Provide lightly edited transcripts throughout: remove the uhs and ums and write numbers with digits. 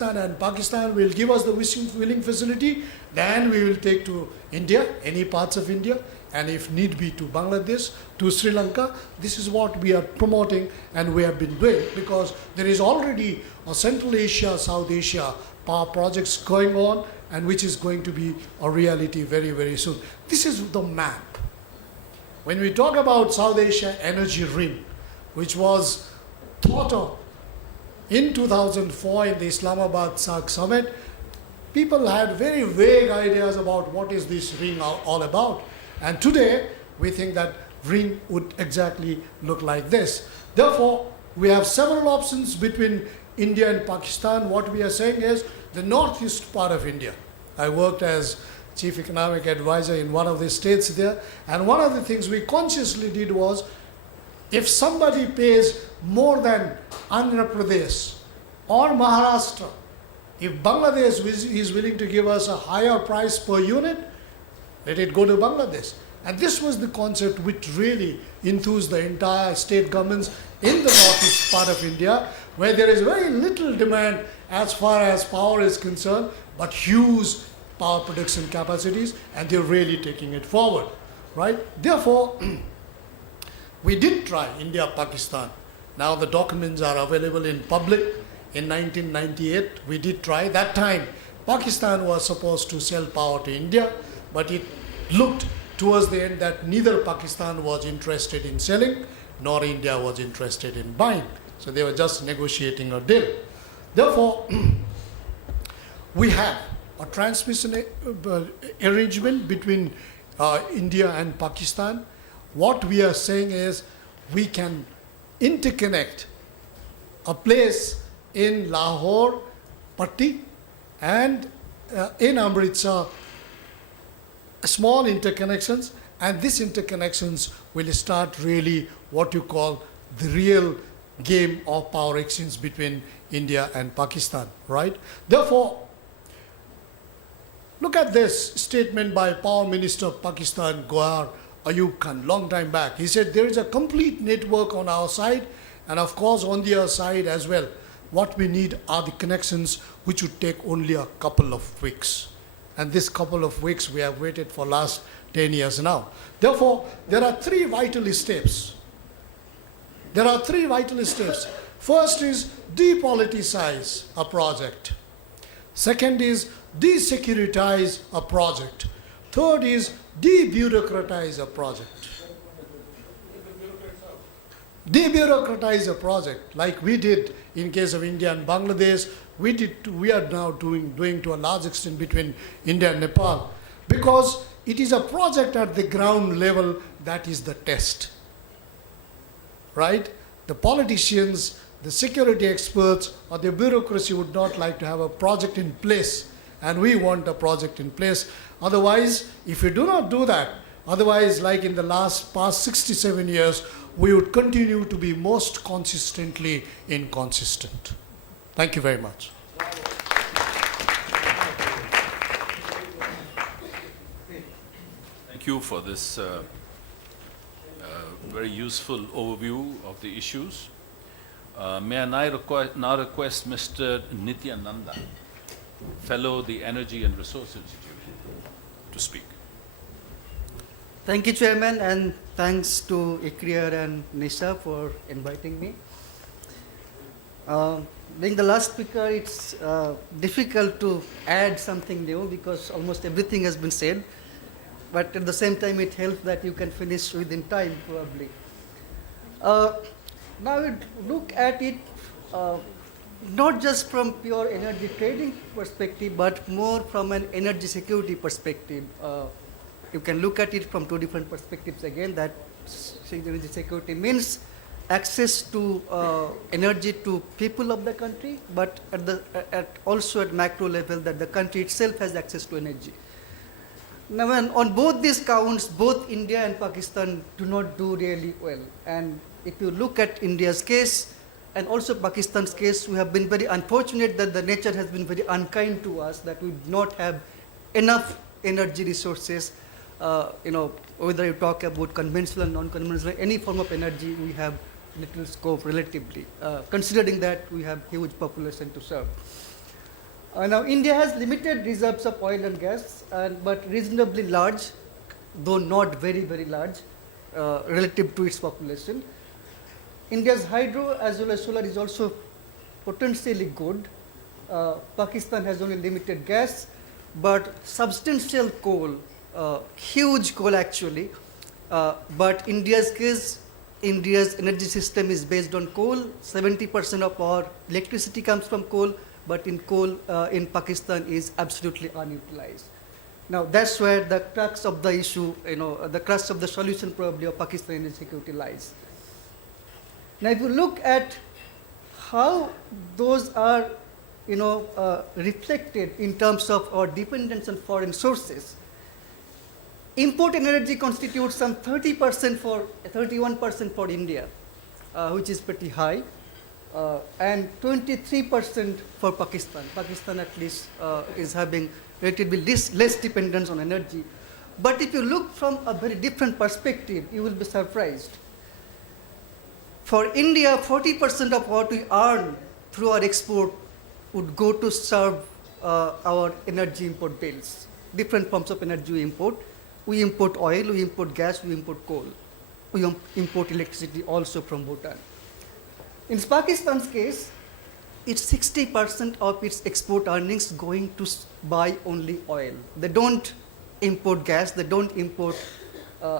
And Pakistan will give us the willing facility, then we will take to India, any parts of India, and if need be to Bangladesh, to Sri Lanka. This is what we are promoting and we have been doing, because there is already a Central Asia, South Asia power projects going on, and which is going to be a reality very, very soon. This is the map. When we talk about South Asia Energy Ring, which was thought of in 2004 in the Islamabad SAARC summit, people had very vague ideas about what is this ring all about. And today, we think that ring would exactly look like this. Therefore, we have several options between India and Pakistan. What we are saying is the northeast part of India. I worked as chief economic advisor in one of the states there, and one of the things we consciously did was, if somebody pays more than Andhra Pradesh or Maharashtra, if Bangladesh is willing to give us a higher price per unit, let it go to Bangladesh. And this was the concept which really enthused the entire state governments in the northeast part of India, where there is very little demand as far as power is concerned, but huge power production capacities, and they're really taking it forward, right? Therefore, we did try India-Pakistan. Now the documents are available in public. In 1998, we did try. That time, Pakistan was supposed to sell power to India, but it looked towards the end that neither Pakistan was interested in selling, nor India was interested in buying. So they were just negotiating a deal. Therefore, we have a transmission arrangement between India and Pakistan. What we are saying is we can interconnect a place in Lahore, Patti, and in Amritsar, small interconnections, and these interconnections will start really what you call the real game of power exchange between India and Pakistan, right? Therefore, look at this statement by Power Minister of Pakistan, Gohar Ayub Khan, long time back. He said there is a complete network on our side, and of course on the other side as well. What we need are the connections which would take only a couple of weeks. And this couple of weeks we have waited for last 10 years now. Therefore, there are three vital steps. There are three vital steps. First is depoliticize a project. Second is desecuritize a project. Third is debureaucratize a project. Debureaucratize a project like we did in case of India and Bangladesh. We are now doing to a large extent between India and Nepal, because it is a project at the ground level that is the test, right? The politicians, the security experts, or the bureaucracy would not like to have a project in place, and we want a project in place. Otherwise, if we do not do that, otherwise, like in the past 67 years, we would continue to be most consistently inconsistent. Thank you very much. Thank you for this very useful overview of the issues. May I now request Mr. Nityananda, Fellow, the Energy and Resource Institute, to speak. Thank you, Chairman, and thanks to ICRIER and NISA for inviting me. Being the last speaker, it's difficult to add something new because almost everything has been said. But at the same time, it helps that you can finish within time, probably. Now we look at it not just from pure energy trading perspective, but more from an energy security perspective. You can look at it from two different perspectives again, that energy security means access to energy to people of the country, but also at macro level that the country itself has access to energy. Now, on both these counts, both India and Pakistan do not do really well. And if you look at India's case and also Pakistan's case, we have been very unfortunate that the nature has been very unkind to us, that we do not have enough energy resources. Whether you talk about conventional, non-conventional, any form of energy, we have little scope relatively, considering that we have huge population to serve. Now, India has limited reserves of oil and gas, but reasonably large, though not very, very large, relative to its population. India's hydro as well as solar is also potentially good. Pakistan has only limited gas, but substantial coal, huge coal actually. But India's case, India's energy system is based on coal. 70% of our electricity comes from coal, but in coal in Pakistan is absolutely unutilized. Now that's where the crux of the issue, the crux of the solution probably of Pakistan energy security lies. Now if you look at how those are, reflected in terms of our dependence on foreign sources, import energy constitutes some 31% for India, which is pretty high, and 23% for Pakistan. Pakistan at least is having relatively less dependence on energy. But if you look from a very different perspective, you will be surprised. For India, 40% of what we earn through our export would go to serve our energy import bills, different forms of energy we import. We import oil, we import gas, we import coal. We import electricity also from Bhutan. In Pakistan's case, it's 60% of its export earnings going to buy only oil. They don't import gas, they don't import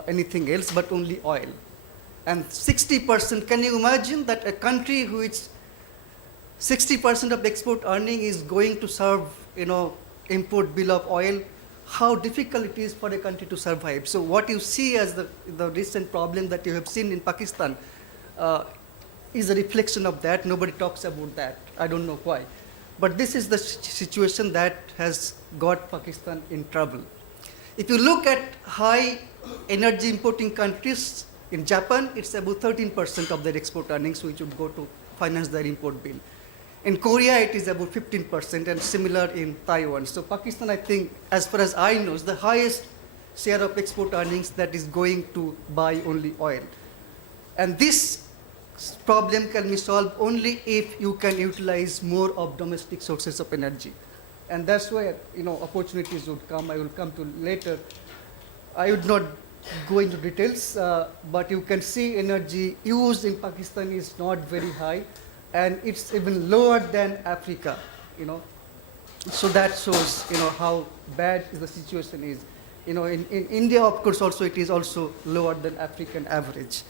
anything else, but only oil. And 60%, can you imagine that a country which 60% of the export earning is going to serve, import bill of oil, how difficult it is for a country to survive. So what you see as the recent problem that you have seen in Pakistan is a reflection of that. Nobody talks about that. I don't know why. But this is the situation that has got Pakistan in trouble. If you look at high energy importing countries, in Japan, it's about 13% of their export earnings which would go to finance their import bill. In Korea, it is about 15%, and similar in Taiwan. So Pakistan, I think, as far as I know, is the highest share of export earnings that is going to buy only oil. And this problem can be solved only if you can utilize more of domestic sources of energy. And that's where, opportunities would come. I will come to later. I would not go into details, but you can see energy used in Pakistan is not very high, and it's even lower than Africa, So that shows, how bad the situation is. In India, of course, also it is also lower than African average.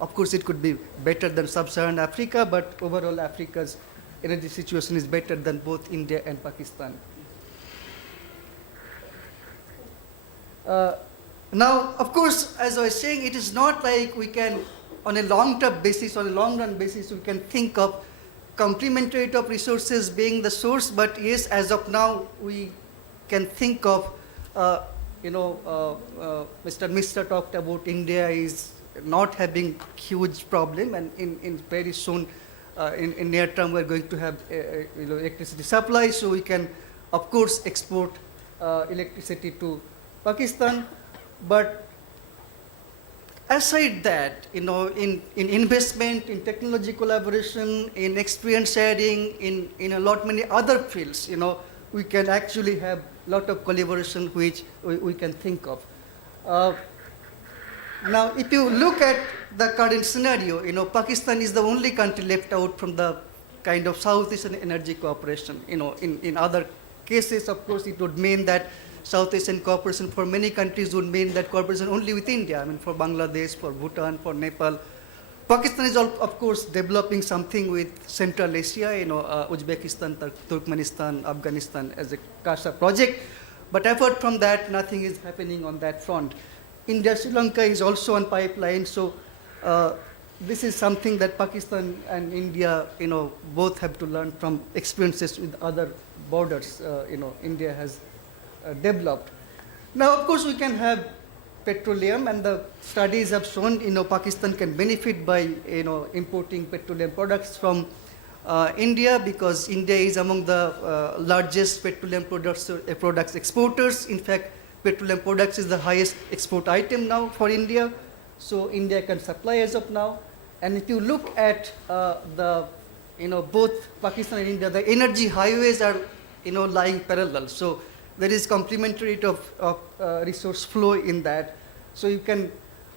Of course, it could be better than sub-Saharan Africa, but overall Africa's energy situation is better than both India and Pakistan. Now, of course, as I was saying, it is not like we can, on a long-term basis, on a long-run basis, we can think of complementarity of resources being the source. But yes, as of now, we can think of, Mr. Mishra talked about India is not having huge problem, and in very soon, in near term, we're going to have electricity supply, so we can, of course, export electricity to Pakistan. But aside that, in investment, in technology collaboration, in experience sharing, in a lot many other fields, we can actually have a lot of collaboration which we can think of. Now, if you look at the current scenario, Pakistan is the only country left out from the kind of South Asian energy cooperation. In other cases, of course, it would mean that South Asian cooperation for many countries would mean that cooperation only with India. I mean, for Bangladesh, for Bhutan, for Nepal. Pakistan is, of course, developing something with Central Asia, Uzbekistan, Turkmenistan, Afghanistan as a KASA project. But apart from that, nothing is happening on that front. India, Sri Lanka is also on pipeline. So this is something that Pakistan and India, both have to learn from experiences with other borders, India has developed. Now, of course, we can have petroleum, and the studies have shown, Pakistan can benefit by, importing petroleum products from India, because India is among the largest petroleum products exporters. In fact, petroleum products is the highest export item now for India. So India can supply as of now. And if you look at both Pakistan and India, the energy highways are lying parallel. So there is complementarity of resource flow in that. So you can,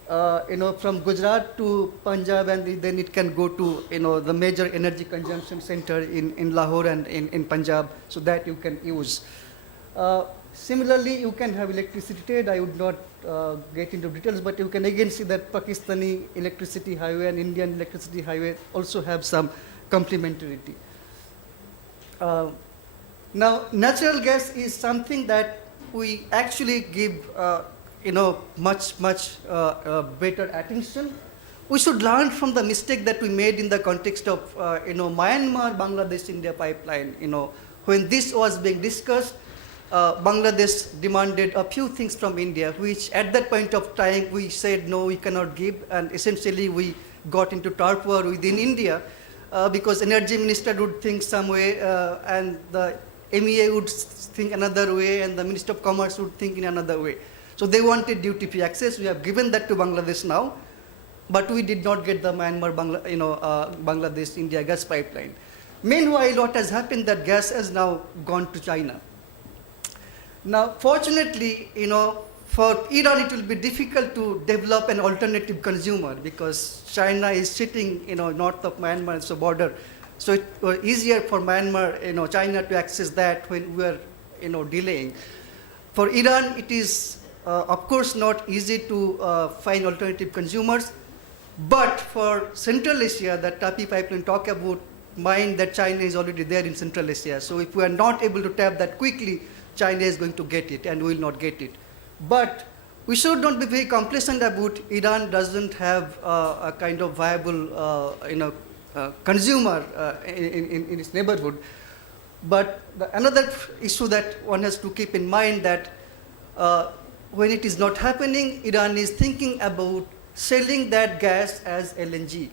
from Gujarat to Punjab, and then it can go to, the major energy consumption center in Lahore and in Punjab, so that you can use. Similarly, you can have electricity trade. I would not get into details, but you can again see that Pakistani electricity highway and Indian electricity highway also have some complementarity. Now, natural gas is something that we actually give, much better attention. We should learn from the mistake that we made in the context of, Myanmar, Bangladesh, India pipeline. When this was being discussed, Bangladesh demanded a few things from India, which at that point of time we said no, we cannot give, and essentially we got into turf war within India because energy minister would think some way, and the MEA would think another way, and the Minister of Commerce would think in another way. So they wanted duty-free access. We have given that to Bangladesh now, but we did not get the Myanmar, Bangladesh, India gas pipeline. Meanwhile, what has happened that gas has now gone to China. Now, fortunately, for Iran, it will be difficult to develop an alternative consumer because China is sitting, north of Myanmar, so border. So it was easier for Myanmar, China to access that when we were, delaying. For Iran, it is, of course, not easy to find alternative consumers. But for Central Asia, that TAPI pipeline talk about, mind that China is already there in Central Asia. So if we are not able to tap that quickly, China is going to get it and we will not get it. But we should not be very complacent about Iran doesn't have a kind of viable consumer in its neighborhood. But another issue that one has to keep in mind that when it is not happening, Iran is thinking about selling that gas as LNG.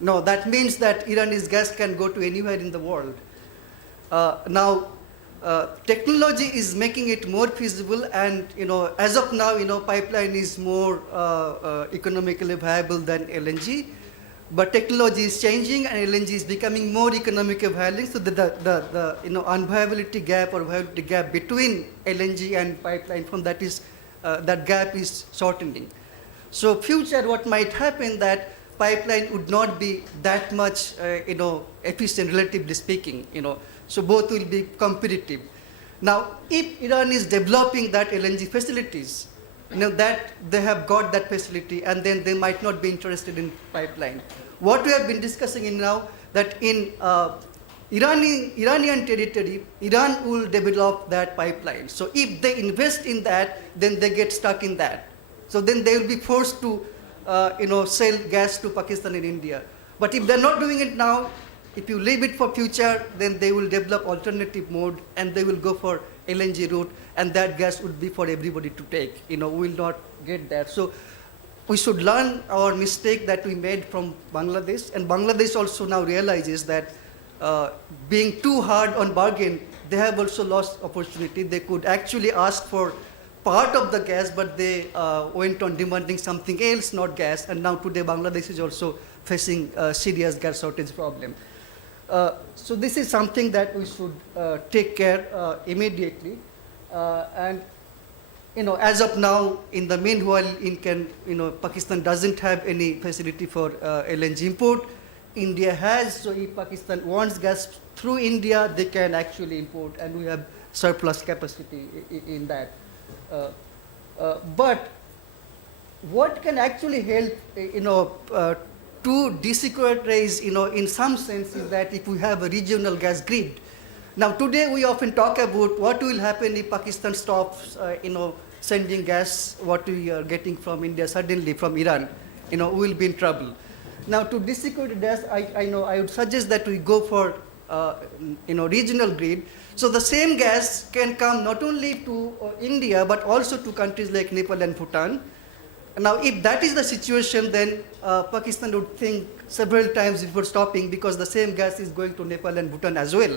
Now that means that Iranian gas can go to anywhere in the world. Technology is making it more feasible, and as of now, pipeline is more economically viable than LNG. But technology is changing, and LNG is becoming more economically viable. So the unviability gap or viability gap between LNG and pipeline from that is that gap is shortening. So future, what might happen that pipeline would not be that much efficient, relatively speaking. So both will be competitive. Now, if Iran is developing that LNG facilities, that they have got that facility, and then they might not be interested in pipeline. What we have been discussing in now, that in Iranian territory, Iran will develop that pipeline. So if they invest in that, then they get stuck in that. So then they will be forced to sell gas to Pakistan and India. But if they're not doing it now, if you leave it for future, then they will develop alternative mode and they will go for LNG route, and that gas would be for everybody to take. We will not get that. So we should learn our mistake that we made from Bangladesh, and Bangladesh also now realizes that being too hard on bargain, they have also lost opportunity. They could actually ask for part of the gas, but they went on demanding something else, not gas, and now today Bangladesh is also facing a serious gas shortage problem. So this is something that we should take care immediately. And as of now, in the meanwhile, Pakistan doesn't have any facility for LNG import. India has, so if Pakistan wants gas through India, they can actually import, and we have surplus capacity in that. But what can actually help, to desecuritize, in some sense, is that if we have a regional gas grid. Now, today we often talk about what will happen if Pakistan stops, sending gas, what we are getting from India suddenly from Iran, we will be in trouble. Now, to desecuritize gas, I would suggest that we go for, regional grid. So the same gas can come not only to India, but also to countries like Nepal and Bhutan. Now, if that is the situation, then Pakistan would think several times before stopping, because the same gas is going to Nepal and Bhutan as well.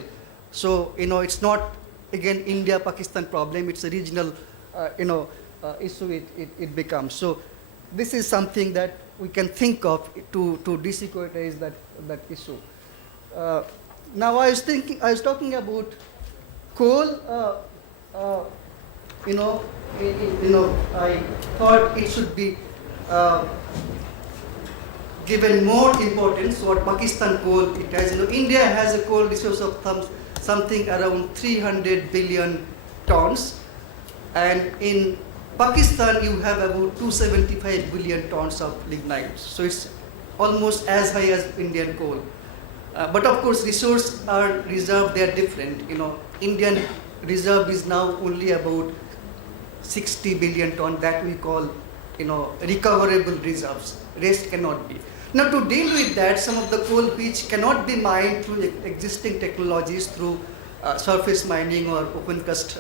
So, it's not, again, India-Pakistan problem, it's a regional, issue it becomes. So, this is something that we can think of to desecuritize that issue. Now, I was talking about coal, I thought it should be given more importance. What Pakistan coal it has. India has a coal resource of something around 300 billion tons, and in Pakistan you have about 275 billion tons of lignite. So it's almost as high as Indian coal. But of course, resource are reserve, they are different. Indian reserve is now only about 60 billion ton that we call, recoverable reserves. Rest cannot be. Now, to deal with that, some of the coal which cannot be mined through existing technologies, through surface mining or open cast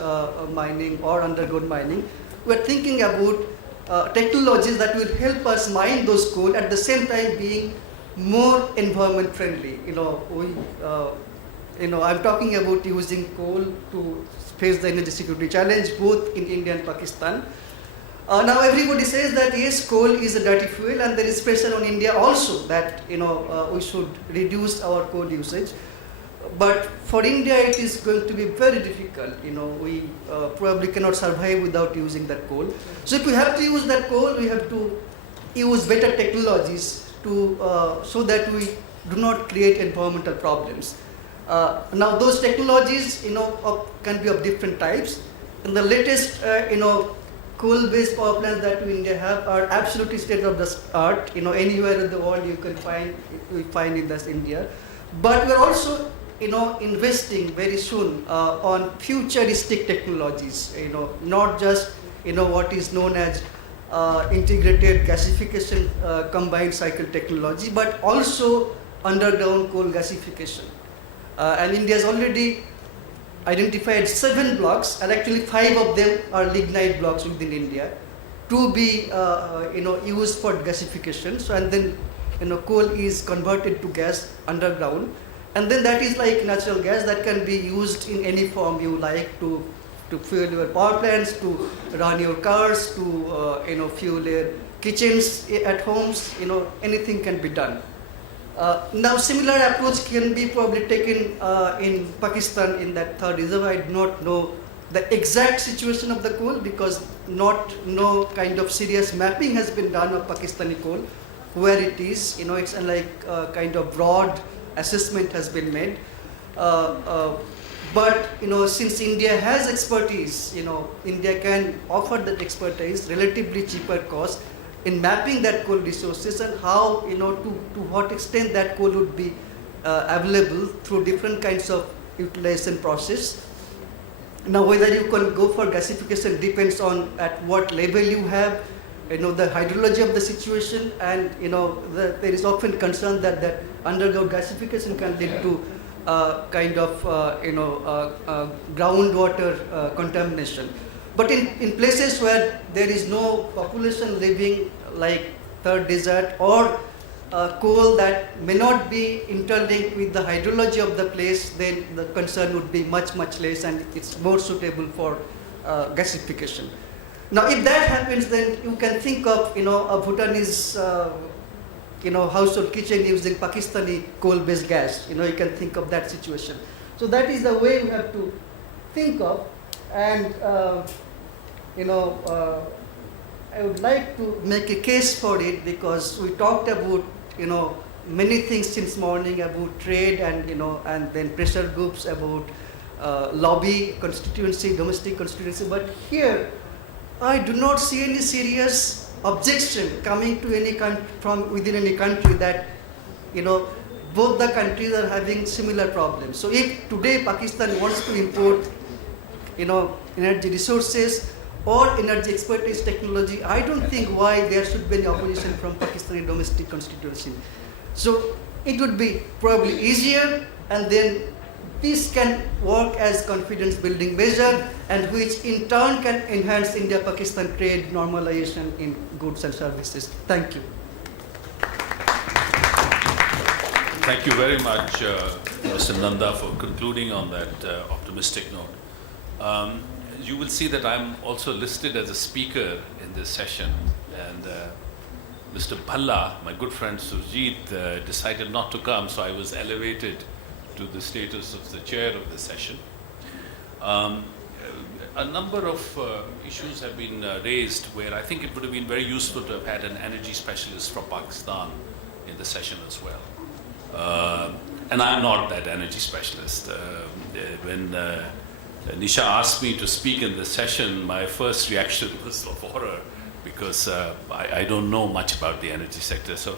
mining or underground mining, we are thinking about technologies that will help us mine those coal at the same time being more environment friendly. I'm talking about using coal to face the energy security challenge both in India and Pakistan. Now everybody says that yes, coal is a dirty fuel, and there is pressure on India also that we should reduce our coal usage. But for India, it is going to be very difficult. We probably cannot survive without using that coal. So if we have to use that coal, we have to use better technologies to so that we do not create environmental problems. Now those technologies, can be of different types. And the latest, coal-based power plants that we India have are absolutely state-of-the-art. Anywhere in the world you can find in this India. But we are also, investing very soon on futuristic technologies. Not just what is known as integrated gasification combined cycle technology, but also underground coal gasification. And India has already identified 7 blocks, and actually 5 of them are lignite blocks within India, to be used for gasification. So and then coal is converted to gas underground, and then that is like natural gas that can be used in any form you like to fuel your power plants, to run your cars, to fuel your kitchens at homes. Anything can be done. Now similar approach can be probably taken in Pakistan in that third reserve. I do not know the exact situation of the coal because no kind of serious mapping has been done of Pakistani coal, where it is. It's like kind of broad assessment has been made. But since India has expertise, India can offer that expertise relatively cheaper cost in mapping that coal resources and how, to what extent that coal would be available through different kinds of utilization process. Now, whether you can go for gasification depends on at what level you have, the hydrology of the situation, and there is often concern that underground gasification can lead to kind of groundwater contamination. But in places where there is no population living, like third desert, or coal that may not be interlinked with the hydrology of the place, then the concern would be much less, and it's more suitable for gasification. Now, if that happens, then you can think of a Bhutanese household kitchen using Pakistani coal-based gas. You can think of that situation. So that is the way we have to think of. And I would like to make a case for it because we talked about many things since morning about trade and and then pressure groups, about lobby constituency, domestic constituency. But here, I do not see any serious objection coming to any from within any country that both the countries are having similar problems. So if today Pakistan wants to import energy resources or energy expertise technology, I don't think why there should be any opposition from Pakistani domestic constituency. So it would be probably easier, and then this can work as confidence building measure, and which in turn can enhance India-Pakistan trade normalization in goods and services. Thank you. Thank you very much, Mr. Nanda, for concluding on that optimistic note. You will see that I'm also listed as a speaker in this session, and Mr. Bhalla, my good friend Surjit, decided not to come, so I was elevated to the status of the chair of the session. A number of issues have been raised where I think it would have been very useful to have had an energy specialist from Pakistan in the session as well. And I'm not that energy specialist. When Nisha asked me to speak in this session, my first reaction was of horror because I don't know much about the energy sector. So,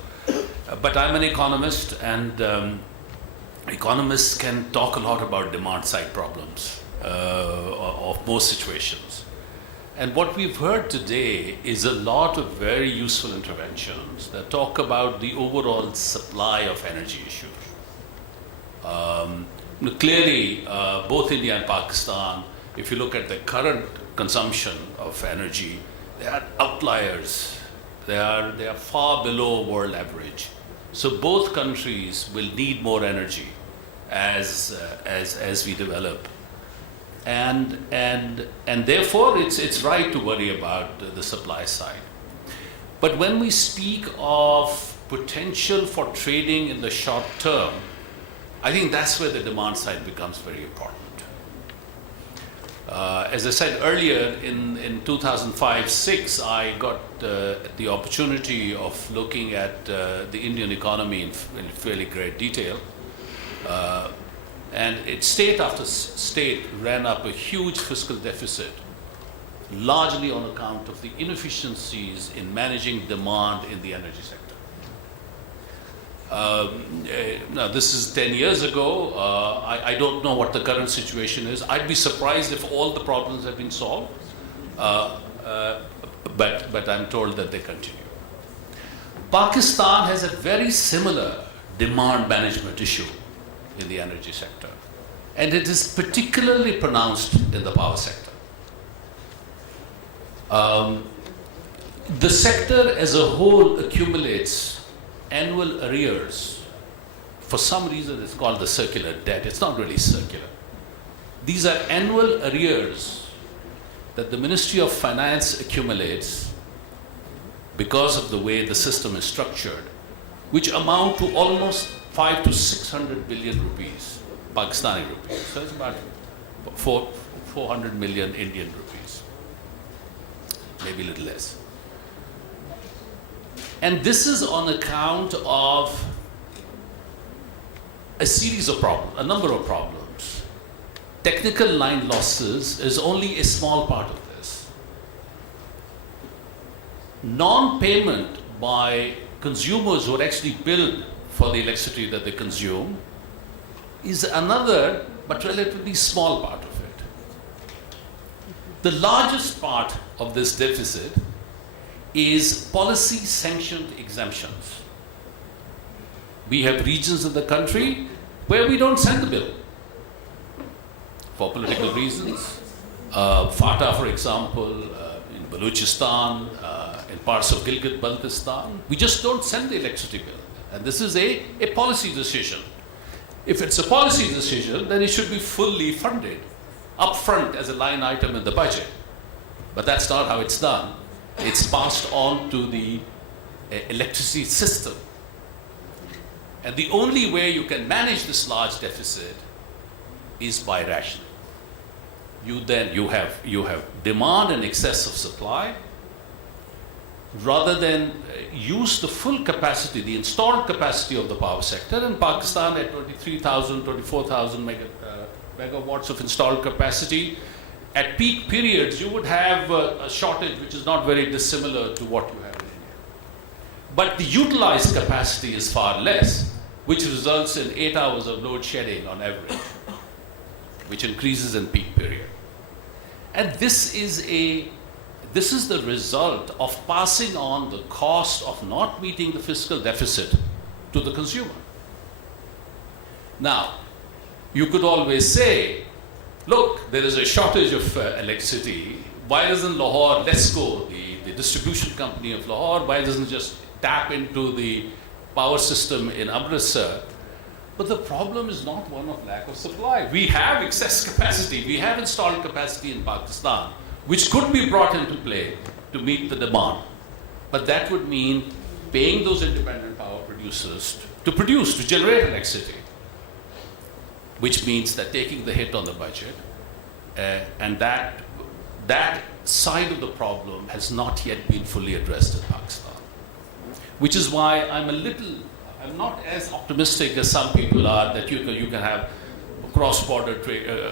but I'm an economist, and economists can talk a lot about demand side problems of most situations. And what we've heard today is a lot of very useful interventions that talk about the overall supply of energy issues. Clearly, both India and Pakistan, if you look at the current consumption of energy, they are outliers. They are far below world average. So both countries will need more energy as we develop. And therefore, it's right to worry about the supply side. But when we speak of potential for trading in the short term, I think that's where the demand side becomes very important. As I said earlier, in 2005-06, I got the opportunity of looking at the Indian economy in fairly great detail. And state after state ran up a huge fiscal deficit, largely on account of the inefficiencies in managing demand in the energy sector. Now, this is 10 years ago. I don't know what the current situation is. I'd be surprised if all the problems have been solved, but I'm told that they continue. Pakistan has a very similar demand management issue in the energy sector, and it is particularly pronounced in the power sector. The sector as a whole accumulates annual arrears. For some reason, it's called the circular debt. It's not really circular. These are annual arrears that the Ministry of Finance accumulates because of the way the system is structured, which amount to almost 500 to 600 billion rupees, Pakistani rupees. So it's about 400 million Indian rupees, maybe a little less. And this is on account of a series of problems, a number of problems. Technical line losses is only a small part of this. Non-payment by consumers who are actually billed for the electricity that they consume is another but relatively small part of it. The largest part of this deficit is policy sanctioned exemptions. We have regions in the country where we don't send the bill for political reasons. FATA, for example, in Balochistan, in parts of Gilgit-Baltistan, we just don't send the electricity bill. And this is a policy decision. If it's a policy decision, then it should be fully funded upfront as a line item in the budget. But that's not how it's done. It's passed on to the electricity system. And the only way you can manage this large deficit is by rationing. You have demand in excess of supply. Rather than use the full capacity, the installed capacity of the power sector, in Pakistan at 23,000, 24,000 megawatts of installed capacity, at peak periods you would have a shortage which is not very dissimilar to what you have in India. But the utilized capacity is far less, which results in 8 hours of load shedding on average, which increases in peak period. And this is the result of passing on the cost of not meeting the fiscal deficit to the consumer. Now, you could always say, look, there is a shortage of electricity. Why doesn't Lahore, LESCO, the distribution company of Lahore, why doesn't it just tap into the power system in Amritsar? But the problem is not one of lack of supply. We have excess capacity. We have installed capacity in Pakistan, which could be brought into play to meet the demand. But that would mean paying those independent power producers to generate electricity, which means that taking the hit on the budget, and that side of the problem has not yet been fully addressed in Pakistan. Which is why I'm not as optimistic as some people are that you can have cross-border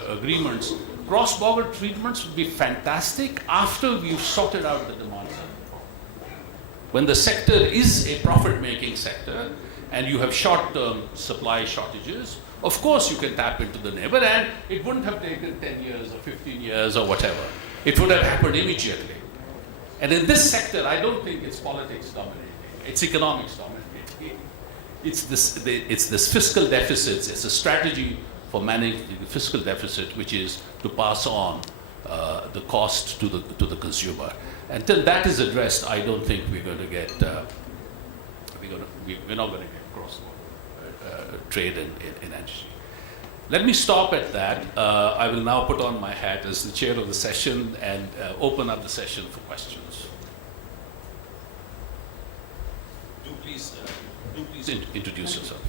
agreements. Cross-border treatments would be fantastic after we've sorted out the demand side. When the sector is a profit-making sector and you have short-term supply shortages, of course you can tap into the neighbor, and it wouldn't have taken 10 years or 15 years or whatever. It would have happened immediately. And in this sector, I don't think it's politics dominating, it's economics dominating. It's this fiscal deficits, it's a strategy for managing the fiscal deficit, which is to pass on the cost to the consumer. Until that is addressed, I don't think we're going to get we're not going to get cross-border trade in energy. Let me stop at that. I will now put on my hat as the chair of the session and open up the session for questions. Do please introduce yourself.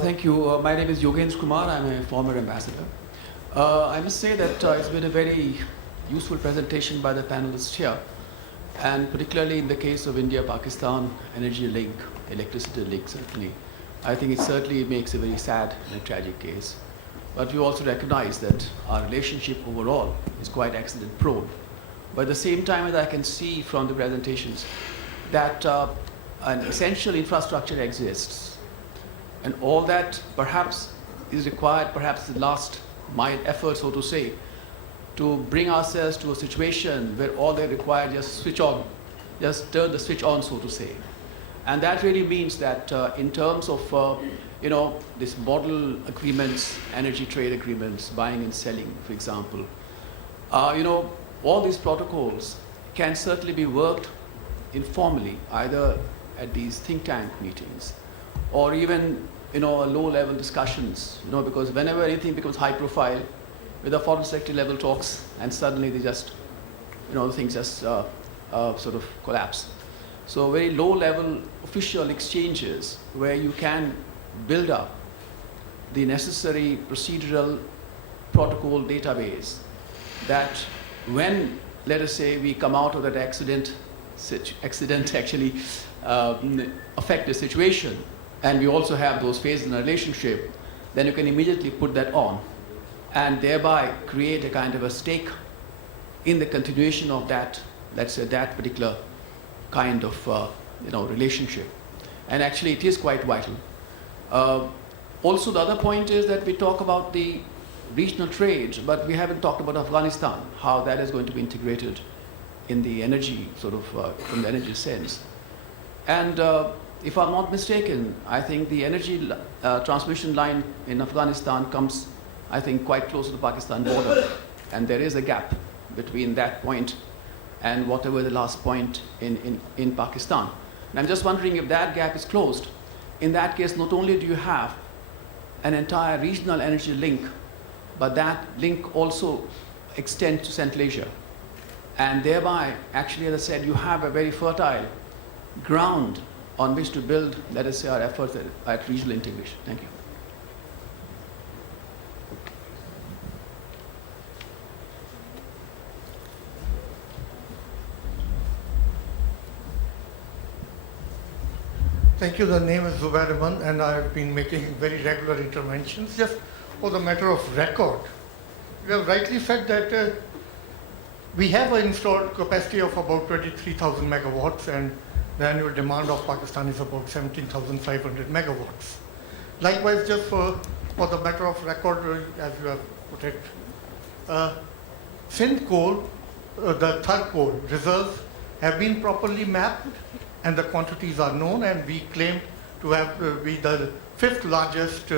Thank you. My name is Yogendra Kumar. I'm a former ambassador. I must say that it's been a very useful presentation by the panelists here, and particularly in the case of India-Pakistan energy link, electricity link certainly. I think it certainly makes a very sad and a tragic case. But we also recognize that our relationship overall is quite accident prone. But at the same time, as I can see from the presentations, that an essential infrastructure exists, and all that perhaps is required, perhaps the last mile effort, so to say, to bring ourselves to a situation where all they require just switch on, just turn the switch on, so to say. And that really means that in terms of this model agreements, energy trade agreements, buying and selling, for example, all these protocols can certainly be worked informally, either at these think tank meetings or even low-level discussions, because whenever anything becomes high-profile, with the foreign secretary level talks, and suddenly they just, things just sort of collapse. So very low-level official exchanges where you can build up the necessary procedural protocol database that when, let us say, we come out of that accident actually affect the situation, and we also have those phases in a relationship, then you can immediately put that on and thereby create a kind of a stake in the continuation of that, let's say, that particular kind of relationship. And actually it is quite vital. Also the other point is that we talk about the regional trade, but we haven't talked about Afghanistan, how that is going to be integrated in the energy, from the energy sense. And if I'm not mistaken, I think the energy transmission line in Afghanistan comes, I think, quite close to the Pakistan border. And there is a gap between that point and whatever the last point in Pakistan. And I'm just wondering if that gap is closed. In that case, not only do you have an entire regional energy link, but that link also extends to Central Asia. And thereby, actually, as I said, you have a very fertile ground on which to build, let us say, our efforts at regional integration. Thank you. Thank you. The name is Zubair Iman, and I have been making very regular interventions. Just for the matter of record, you have rightly said that we have an installed capacity of about 23,000 megawatts, and the annual demand of Pakistan is about 17,500 megawatts. Likewise, just for the matter of record, as you have put it, Sindh coal, the third coal reserves have been properly mapped, and the quantities are known, and we claim to have be the fifth largest